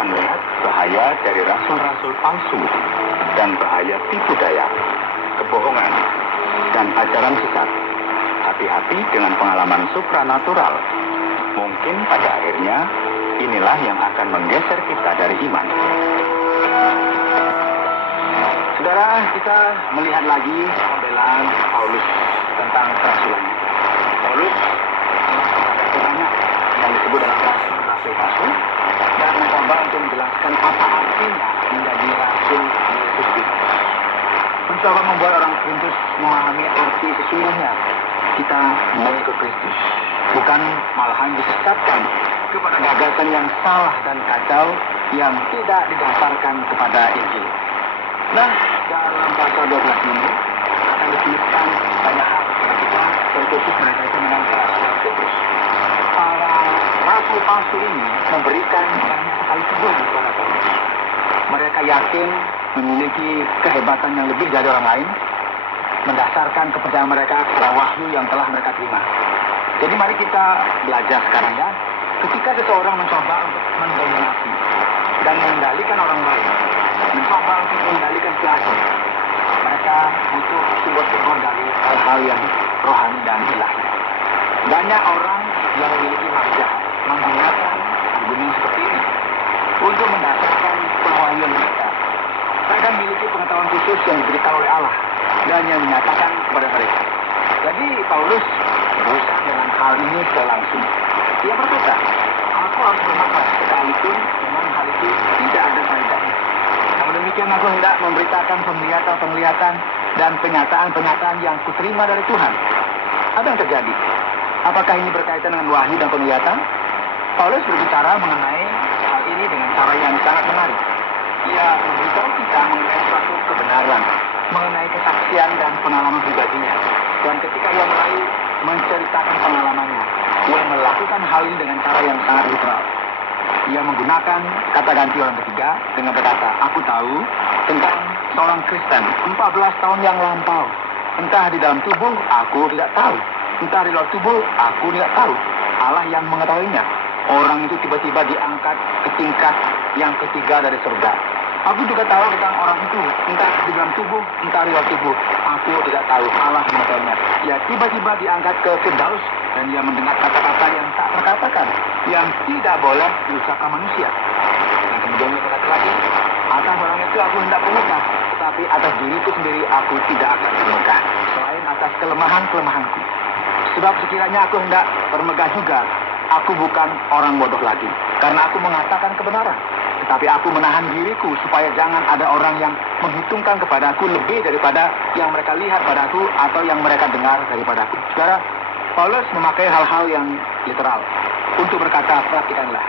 akan melihat bahaya dari rasul-rasul palsu dan bahaya tipu daya, kebohongan, dan ajaran sesat. Hati-hati dengan pengalaman supranatural. Mungkin pada akhirnya inilah yang akan menggeser kita dari iman. Saudara, kita melihat lagi pembelaan Paulus tentang kerasulannya. Paulus banyak yang disebut dalam rasul palsu dan mencoba untuk menjelaskan apa artinya menjadi rasul Yesus Kristus. Mencoba membuat orang Korintus memahami arti sesungguhnya kita mengikut Kristus, bukan malahan disesatkan kepada gagasan yang salah dan kacau yang tidak didasarkan kepada Injil. Nah, dalam pasal 12 ini akan dituliskan banyak hal kepada kita, terkhusus mereka itu menangkap rasul Petrus. Para rasul palsu ini memberikan banyak sekali tuduhan kepada Paulus. Mereka yakin memiliki kehebatan yang lebih dari orang lain, mendasarkan kepercayaan mereka kepada wahyu yang telah mereka terima. Jadi mari kita belajar sekarang ya. Ketika seseorang mencoba untuk mendominasi dan mengendalikan orang lain, mencoba untuk mengendalikan situasi, mereka butuh sumber-sumber dari hal-hal yang rohani dan ilahi. Banyak orang yang memiliki hak jahat menggunakan argumen seperti ini untuk mendasarkan pewahyuan mereka. Mereka memiliki pengetahuan khusus yang diberikan oleh Allah dan yang menyatakan kepada mereka. Jadi Paulus berusaha dengan hal ini secara langsung. Dia berkata, aku harus bermakna sekalipun memang hal itu tidak ada faedahnya. Namun demikian aku hendak memberitakan penglihatan-penglihatan dan penyataan-penyataan yang kuterima dari Tuhan. Apa yang terjadi? Apakah ini berkaitan dengan wahyu dan penglihatan? Paulus berbicara mengenai hal ini dengan cara yang sangat menarik. Ia memberitahu kita mengenai suatu kebenaran, mengenai kesaksian dan pengalaman pribadinya. Dan ketika ia mulai menceritakan pengalamannya, ia melakukan hal ini dengan cara yang sangat literal. Ia menggunakan kata ganti orang ketiga dengan berkata, aku tahu tentang seorang Kristen 14 tahun yang lampau. Entah di dalam tubuh, aku tidak tahu. Entah di luar tubuh, aku tidak tahu. Allah yang mengetahuinya. Orang itu tiba-tiba diangkat ke tingkat yang ketiga dari surga. Aku juga tahu tentang orang itu, entah di dalam tubuh, entah di luar tubuh. Aku tidak tahu, Allah mengetahuinya. Ia tiba-tiba diangkat ke Firdaus dan ia mendengar kata-kata yang tak terkatakan, yang tidak boleh diucapkan manusia. Dan kemudian dia berkata lagi, atas orang itu aku hendak bermegah, tetapi atas diriku sendiri aku tidak akan bermegah, selain atas kelemahan-kelemahanku. Sebab sekiranya aku hendak bermegah juga, aku bukan orang bodoh lagi, karena aku mengatakan kebenaran. Tetapi aku menahan diriku supaya jangan ada orang yang menghitungkan kepadaku lebih daripada yang mereka lihat padaku atau yang mereka dengar daripadaku. Saudara, Paulus memakai hal-hal yang literal untuk berkata, perhatikanlah.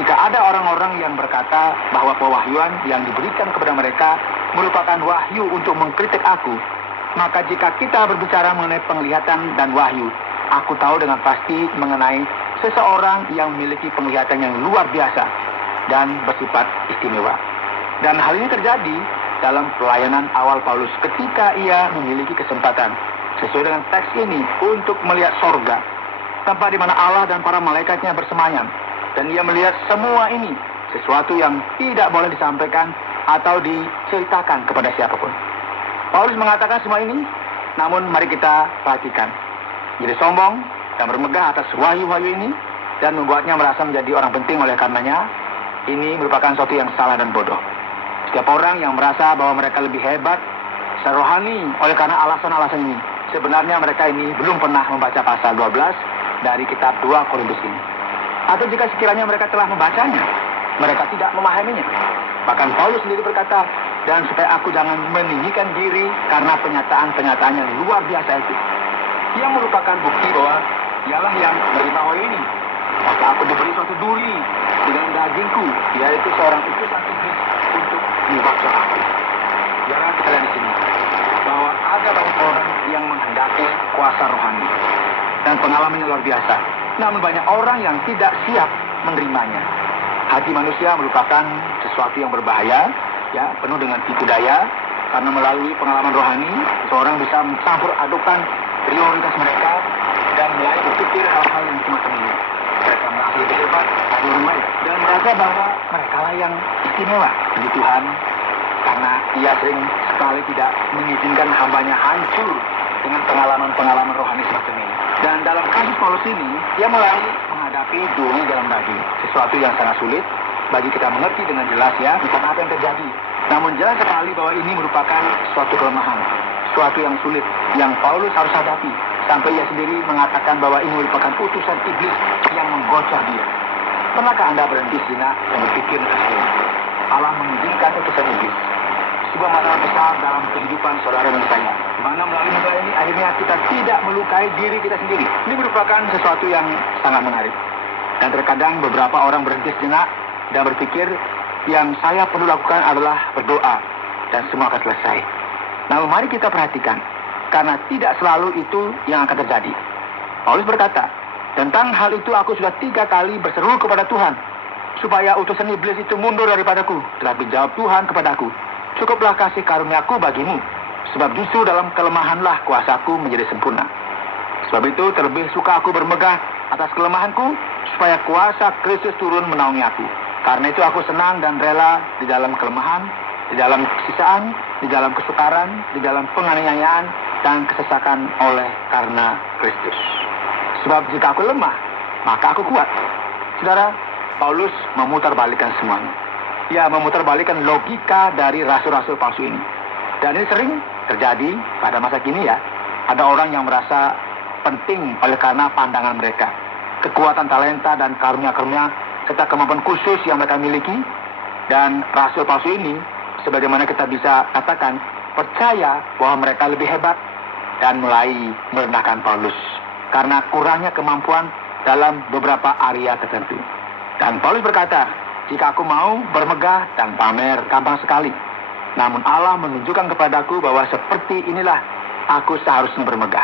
Jika ada orang-orang yang berkata bahwa pewahyuan yang diberikan kepada mereka merupakan wahyu untuk mengkritik aku, maka jika kita berbicara mengenai penglihatan dan wahyu, aku tahu dengan pasti mengenai seseorang yang memiliki penglihatan yang luar biasa dan bersifat istimewa. Dan hal ini terjadi dalam pelayanan awal Paulus ketika ia memiliki kesempatan sesuai dengan teks ini untuk melihat sorga, tempat di mana Allah dan para malaikatnya bersemayam. Dan ia melihat semua ini, sesuatu yang tidak boleh disampaikan atau diceritakan kepada siapapun. Paulus mengatakan semua ini, namun mari kita perhatikan. Jadi sombong dan bermegah atas wahyu-wahyu ini dan membuatnya merasa menjadi orang penting oleh karenanya, ini merupakan sesuatu yang salah dan bodoh. Setiap orang yang merasa bahwa mereka lebih hebat secara rohani oleh karena alasan-alasan ini, sebenarnya mereka ini belum pernah membaca pasal 12 dari kitab 2 Korintus ini. Atau jika sekiranya mereka telah membacanya, mereka tidak memahaminya. Bahkan Paulus sendiri berkata, dan supaya aku jangan meninggikan diri karena penyataan-penyataan yang luar biasa itu, yang merupakan bukti bahwa ialah yang menerima wahyu ini. Maka aku diberi suatu duri di dalam dagingku, yaitu seorang utusan iblis untuk memaksa aku. Jangan kita lihat di sini bahwa ada banyak orang yang menghendaki kuasa rohani dan pengalamannya luar biasa. Namun banyak orang yang tidak siap menerimanya. Hati manusia merupakan sesuatu yang berbahaya, ya, penuh dengan tipu daya. Karena melalui pengalaman rohani, seorang bisa mencampur adukan prioritas mereka dan mulai berpikir hal-hal yang semacam ini. Mereka merasa merasa lebih hebat dari orang lain dan merasa bahwa mereka lah yang istimewa di Tuhan karena ia sering sekali tidak mengizinkan hambanya hancur dengan pengalaman-pengalaman rohani semacam ini. Dan dalam kasus Paulus ini, dia mulai menghadapi duri dalam daging, sesuatu yang sangat sulit bagi kita mengerti dengan jelas ya tentang apa yang terjadi. Namun jelas sekali bahwa ini merupakan suatu kelemahan, suatu yang sulit yang Paulus harus hadapi. Sampai ia sendiri mengatakan bahwa ini merupakan utusan iblis yang menggocor dia. Pernahkah Anda berhenti sejenak dan berpikir Allah mengizinkan utusan iblis? Sebuah masalah besar dalam kehidupan saudara dan saya. Mana melalui masalah ini akhirnya kita tidak melukai diri kita sendiri. Ini merupakan sesuatu yang sangat menarik. Dan terkadang beberapa orang berhenti sejenak dan berpikir yang saya perlu lakukan adalah berdoa dan semua akan selesai. Namun mari kita perhatikan, karena tidak selalu itu yang akan terjadi. Paulus berkata, tentang hal itu aku sudah 3 kali berseru kepada Tuhan, supaya utusan iblis itu mundur daripadaku. Tetapi jawab Tuhan kepadaku, cukuplah kasih karuniaku bagimu, sebab justru dalam kelemahanlah kuasaku menjadi sempurna. Sebab itu terlebih suka aku bermegah atas kelemahanku, supaya kuasa Kristus turun menaungi aku. Karena itu aku senang dan rela di dalam kelemahan, di dalam kesisaan, di dalam kesukaran, di dalam penganiayaan, dan kesesakan oleh karena Kristus. Sebab jika aku lemah, maka aku kuat. Saudara, Paulus memutarbalikkan semuanya. Ia memutarbalikkan logika dari rasul-rasul palsu ini. Dan ini sering terjadi pada masa kini ya. Ada orang yang merasa penting oleh karena pandangan mereka, kekuatan talenta dan karunia-karunia serta kemampuan khusus yang mereka miliki. Dan rasul palsu ini, sebagaimana kita bisa katakan, percaya bahwa mereka lebih hebat dan mulai merendahkan Paulus karena kurangnya kemampuan dalam beberapa area tertentu. Dan Paulus berkata, jika aku mau bermegah dan pamer gampang sekali, namun Allah menunjukkan kepadaku bahwa seperti inilah aku seharusnya bermegah.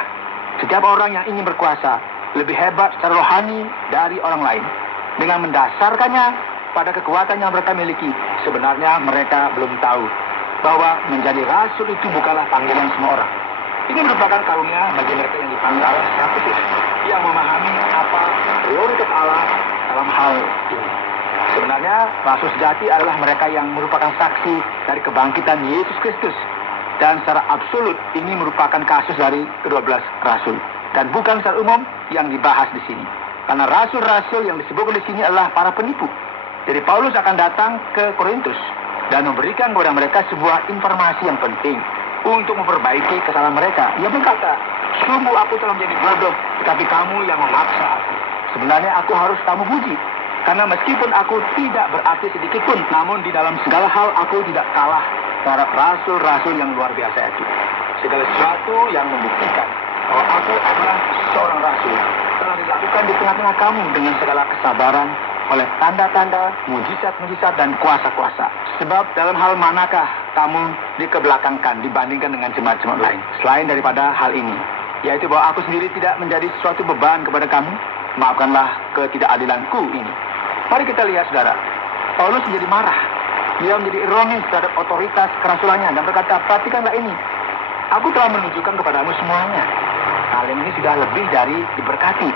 Setiap orang yang ingin berkuasa lebih hebat secara rohani dari orang lain dengan mendasarkannya pada kekuatan yang mereka miliki. Sebenarnya mereka belum tahu bahwa menjadi rasul itu bukanlah panggilan semua orang. Ini merupakan karunia bagi mereka yang dipanggil Allah secara khusus, yang memahami apa prioritas Allah dalam hal ini. Sebenarnya rasul sejati adalah mereka yang merupakan saksi dari kebangkitan Yesus Kristus. Dan secara absolut ini merupakan kasus dari ke-12 rasul. Dan bukan secara umum yang dibahas di sini. Karena rasul-rasul yang disebutkan di sini adalah para penipu. Jadi Paulus akan datang ke Korintus dan memberikan kepada mereka sebuah informasi yang penting untuk memperbaiki kesalahan mereka. Ia berkata, sungguh aku telah menjadi bodoh, tetapi kamu yang memaksa aku. Sebenarnya aku harus kamu puji. Karena meskipun aku tidak berarti sedikit pun, namun di dalam segala hal aku tidak kalah terhadap rasul-rasul yang luar biasa itu. Segala sesuatu yang membuktikan bahwa aku adalah seorang rasul telah dilakukan di tengah-tengah kamu dengan segala kesabaran oleh tanda-tanda, mujizat-mujizat dan kuasa-kuasa. Sebab dalam hal manakah kamu dikebelakangkan dibandingkan dengan jemaat-jemaat lain selain daripada hal ini, yaitu bahwa aku sendiri tidak menjadi suatu beban kepada kamu? Maafkanlah ketidakadilanku ini. Mari kita lihat saudara, Paulus menjadi marah. Dia menjadi ironis terhadap otoritas kerasulannya dan berkata, perhatikanlah ini, aku telah menunjukkan kepadamu semuanya. Kalian ini sudah lebih dari diberkati.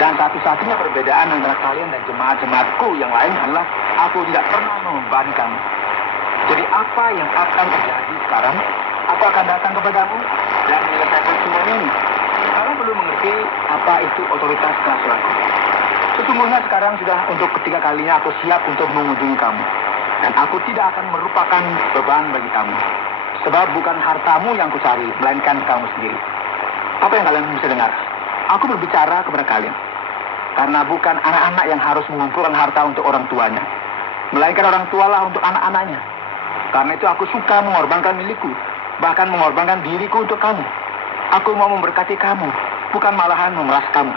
Dan satu-satunya perbedaan antara kalian dan jemaat-jemaatku yang lain adalah aku tidak pernah membebani kamu. Jadi apa yang akan terjadi sekarang? Aku akan datang kepadamu dan menyelesaikan semua ini. Kamu perlu mengerti apa itu otoritas kerasulanku. Sesungguhnya sekarang sudah untuk ketiga kalinya aku siap untuk mengunjungi kamu. Dan aku tidak akan merupakan beban bagi kamu. Sebab bukan hartamu yang kucari, melainkan kamu sendiri. Apa yang kalian bisa dengar? Aku berbicara kepada kalian. Karena bukan anak-anak yang harus mengumpulkan harta untuk orang tuanya, melainkan orang tualah untuk anak-anaknya. Karena itu aku suka mengorbankan milikku, bahkan mengorbankan diriku untuk kamu. Aku mau memberkati kamu, bukan malahan memeras kamu.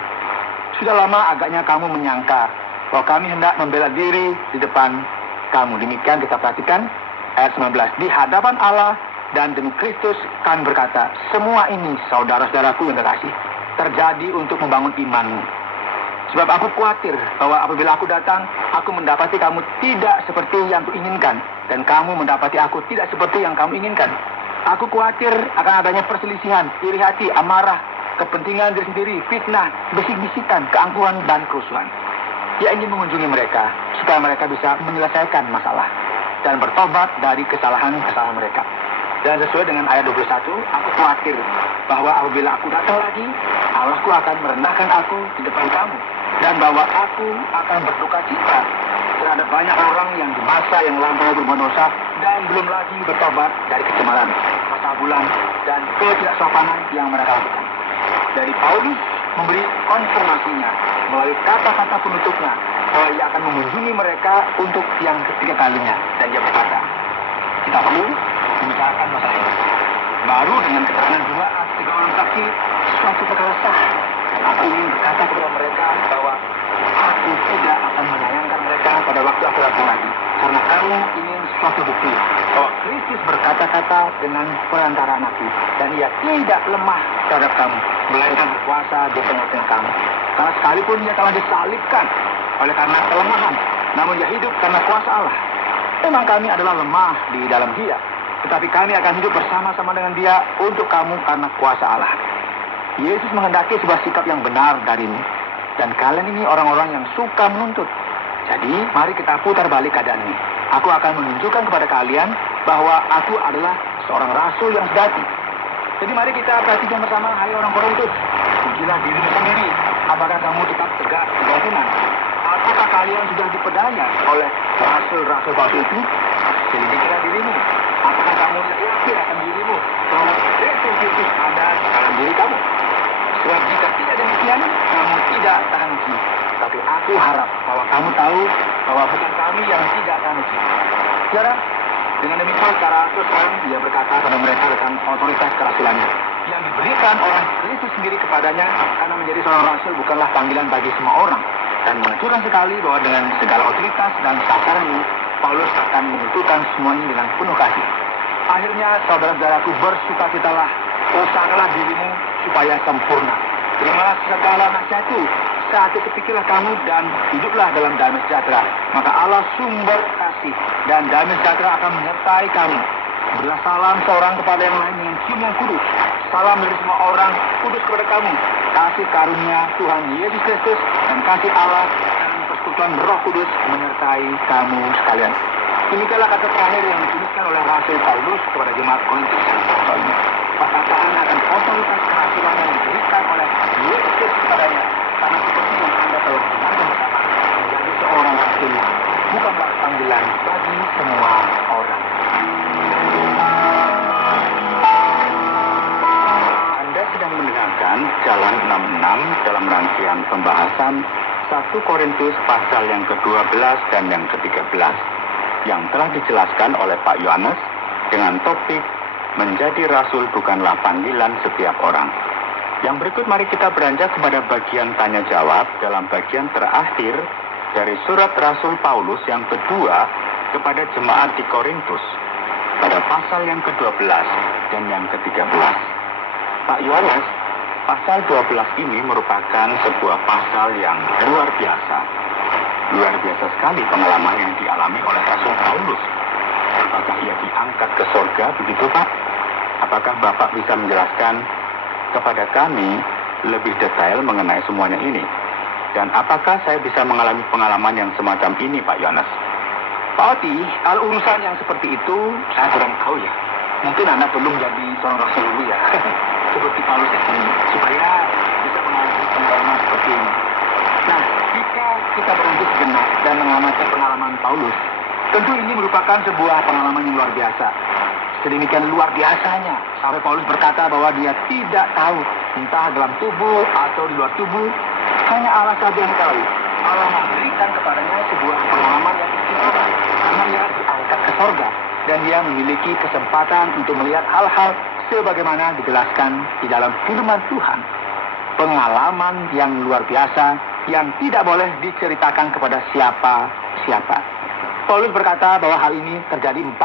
Sudah lama agaknya kamu menyangka bahwa kami hendak membela diri di depan kamu. Demikian kita perhatikan ayat 19. Di hadapan Allah dan demi Kristus kami berkata, semua ini saudara-saudaraku yang terkasih terjadi untuk membangun imanmu. Sebab aku khawatir bahwa apabila aku datang, aku mendapati kamu tidak seperti yang kuinginkan, dan kamu mendapati aku tidak seperti yang kamu inginkan. Aku khawatir akan adanya perselisihan, iri hati, amarah, kepentingan diri sendiri, fitnah, bisik-bisikan, keangkuhan, dan kerusuhan. Dia ingin mengunjungi mereka supaya mereka bisa menyelesaikan masalah dan bertobat dari kesalahan-kesalahan mereka. Dan sesuai dengan ayat 21, aku khawatir bahwa apabila aku datang lagi, Allahku akan merendahkan aku di depan kamu, dan bahwa aku akan berduka cita terhadap banyak orang yang di masa yang lampau berbuat dosa dan belum lagi bertobat dari kecemaran, percabulan, dan ketidaksopanan yang mereka lakukan. Dari Paulus memberi konfirmasinya melalui kata-kata penutupnya bahwa ia akan mengunjungi mereka untuk yang ketiga kalinya, dan dia berkata, kita perlu membicarakan masalah ini. Baru dengan keterangan dua atau tiga orang saksi, suatu perkara sah. Dan aku ingin berkata kepada mereka bahwa aku tidak akan menyayangkan mereka pada waktu aku datang lagi, karena kamu ingin suatu bukti bahwa Kristus berkata-kata dengan perantaraan aku, dan ia tidak lemah terhadap kamu, melainkan berkuasa di tengah-tengah kamu. Karena sekalipun ia telah disalibkan oleh karena kelemahan, namun ia hidup karena kuasa Allah. Memang kami adalah lemah di dalam dia, tetapi kami akan hidup bersama-sama dengan dia untuk kamu karena kuasa Allah. Yesus menghendaki sebuah sikap yang benar darimu, dan kalian ini orang-orang yang suka menuntut. Jadi, mari kita putar balik keadaan ini. Aku akan menunjukkan kepada kalian bahwa aku adalah seorang rasul yang sejati. Jadi mari kita perhatikan bersama, hai orang Korintus. Ujilah dirimu sendiri, apakah kamu tetap tegak di bawah iman? Apakah kalian sudah dipedaya oleh rasul-rasul palsu itu? Selidikilah dirimu. Apakah kamu yakin akan dirimu bahwa Kristus ada dalam diri kamu? Sebab jika tidak demikian, kamu tidak tahan uji. Tapi aku harap bahwa kamu tahu bahwa bukan kami yang tidak tahan uji. Saudara, dengan demikian secara terus terang dia berkata pada mereka tentang otoritas kerasulannya yang diberikan oleh Kristus sendiri kepadanya, karena menjadi seorang rasul bukanlah panggilan bagi semua orang. Dan menunjukkan sekali bahwa dengan segala otoritas dan sasaran ini, Paulus akan menentukan semuanya dengan penuh kasih. Akhirnya, saudara-saudaraku, bersukacitalah, usahakanlah dirimu supaya sempurna. Terimalah segala nasihatku, satu kepikilah kamu dan hiduplah dalam damai sejahtera. Maka Allah sumber kasih dan damai sejahtera akan menyertai kamu. Berilah salam seorang kepada yang lain dengan cium yang kudus. Salam dari semua orang kudus kepada kamu. Kasih karunia Tuhan Yesus Kristus dan kasih Allah dan persekutuan Roh Kudus menyertai kamu sekalian. Demikianlah kata terakhir yang dituliskan oleh Rasul Paulus kepada jemaat Korintus. Perkataan akan otoritas kerasulan yang diberikan oleh Yesus kepadanya, karena seperti yang Anda telah dengar bersama, menjadi seorang rasul bukanlah panggilan bagi semua orang. Anda sedang mendengarkan Jalan 66 dalam rangkaian pembahasan 1 Korintus pasal yang ke-12 dan yang ke-13 yang telah dijelaskan oleh Pak Yohanes dengan topik menjadi rasul bukanlah panggilan setiap orang. Yang berikut mari kita beranjak kepada bagian tanya jawab dalam bagian terakhir dari surat Rasul Paulus yang kedua kepada jemaat di Korintus pada pasal yang ke-12 dan yang ke-13. Pak Yohanes, pasal 12 ini merupakan sebuah pasal yang luar biasa. Luar biasa sekali pengalaman yang dialami oleh Rasul Paulus. Apakah ia diangkat ke sorga begitu, Pak? Apakah Bapak bisa menjelaskan kepada kami lebih detail mengenai semuanya ini? Dan apakah saya bisa mengalami pengalaman yang semacam ini, Pak Yohanes? Pak Oti, kalau urusan yang seperti itu, saya kurang tahu ya. Mungkin Anda perlu menjadi seorang rasul dulu ya. Seperti Paulus ini, supaya bisa mengalami pengalaman seperti ini. Nah, jika kita berhenti sejenak dan mengamati pengalaman Paulus, tentu ini merupakan sebuah pengalaman yang luar biasa. Sedemikian luar biasanya, sampai Paulus berkata bahwa dia tidak tahu, entah dalam tubuh atau di luar tubuh, hanya Allah saja yang tahu. Allah memberikan kepadanya sebuah pengalaman yang istimewa, karena ia diangkat ke sorga, dan dia memiliki kesempatan untuk melihat hal-hal sebagaimana dijelaskan di dalam firman Tuhan. Pengalaman yang luar biasa, yang tidak boleh diceritakan kepada siapa-siapa. Paulus berkata bahwa hal ini terjadi 40